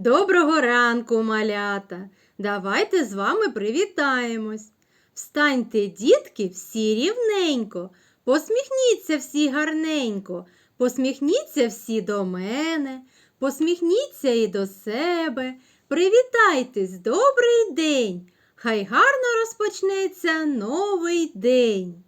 Доброго ранку, малята! Давайте з вами привітаємось. Встаньте, дітки, всі рівненько, посміхніться всі гарненько, посміхніться всі до мене, посміхніться і до себе. Привітайтесь, добрий день! Хай гарно розпочнеться новий день.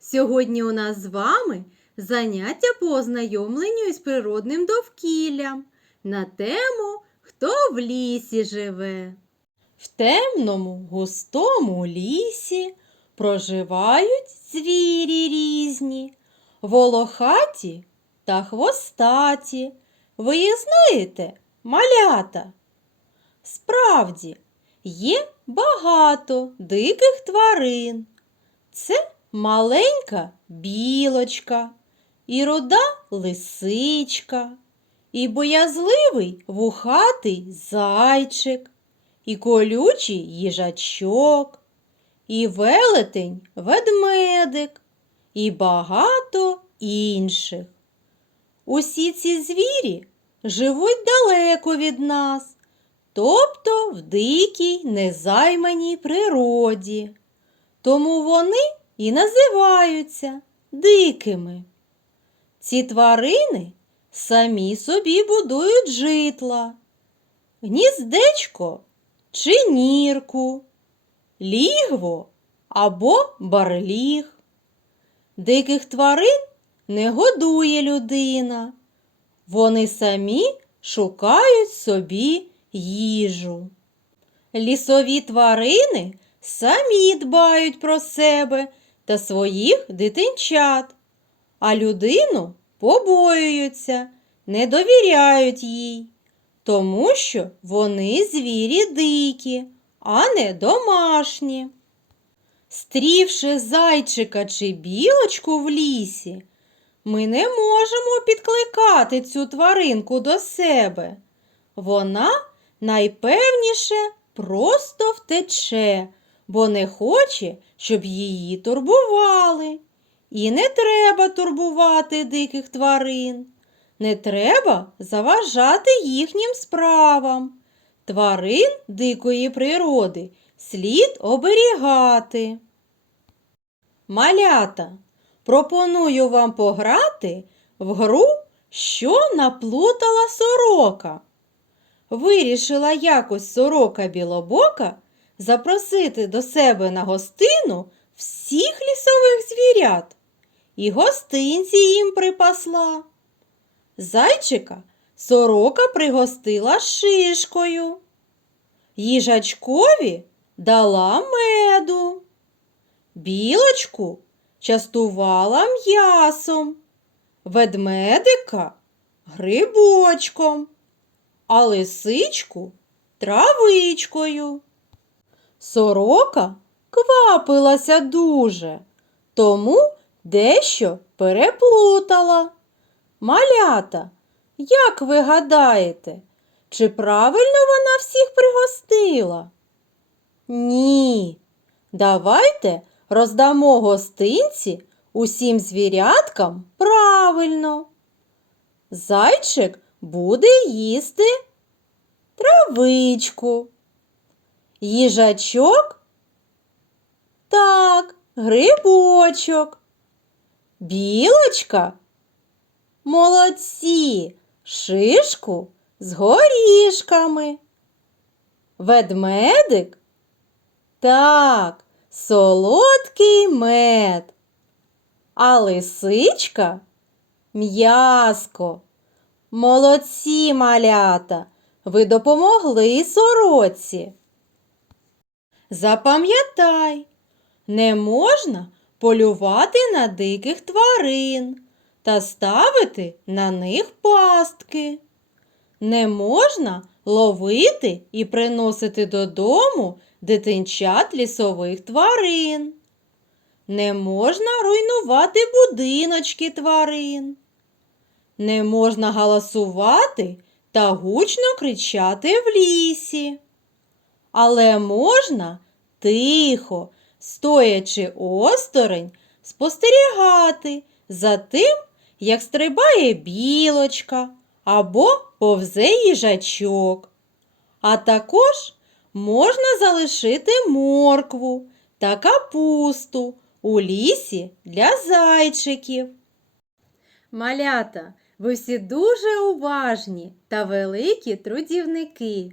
Сьогодні у нас з вами заняття по ознайомленню із природним довкіллям на тему Хто в лісі живе. В темному густому лісі проживають звірі різні, волохаті та хвостаті. Ви їх знаєте, малята? Справді, є багато диких тварин. Це маленька білочка, і руда лисичка, і боязливий вухатий зайчик, і колючий їжачок, і велетень ведмедик, і багато інших. Усі ці звірі живуть далеко від нас, тобто в дикій незайманій природі. Тому вони і називаються дикими. Ці тварини самі собі будують житла, гніздечко чи нірку, лігво або барліг. Диких тварин не годує людина. Вони самі шукають собі їжу. Лісові тварини самі дбають про себе та своїх дитинчат, а людину побоюються, не довіряють їй, тому що вони звірі дикі, а не домашні. Стрівши зайчика чи білочку в лісі, ми не можемо підкликати цю тваринку до себе. Вона найпевніше просто втече, бо не хоче, щоб її турбували. І не треба турбувати диких тварин, не треба заважати їхнім справам. Тварин дикої природи слід оберігати. Малята, пропоную вам пограти в гру, що наплутала сорока. Вирішила якось сорока білобока запросити до себе на гостину всіх лісових звірят і гостинці їм припасла. Зайчика сорока пригостила шишкою, їжачкові дала меду, білочку частувала м'ясом, ведмедика грибочком, а лисичку травичкою. Сорока квапилася дуже, тому дещо переплутала. Малята, як ви гадаєте, чи правильно вона всіх пригостила? Ні. Давайте роздамо гостинці усім звіряткам правильно. Зайчик буде їсти травичку. Їжачок? Так, грибочок. Білочка? Молодці, шишку з горішками. Ведмедик? Так, солодкий мед. А лисичка? М'яско. Молодці малята, ви допомогли сороці. Запам'ятай, не можна полювати на диких тварин та ставити на них пастки. Не можна ловити і приносити додому дитинчат лісових тварин. Не можна руйнувати будиночки тварин. Не можна галасувати та гучно кричати в лісі. Але можна тихо, стоячи осторонь, спостерігати за тим, як стрибає білочка або повзе їжачок. А також можна залишити моркву та капусту у лісі для зайчиків. Малята, ви всі дуже уважні та великі трудівники.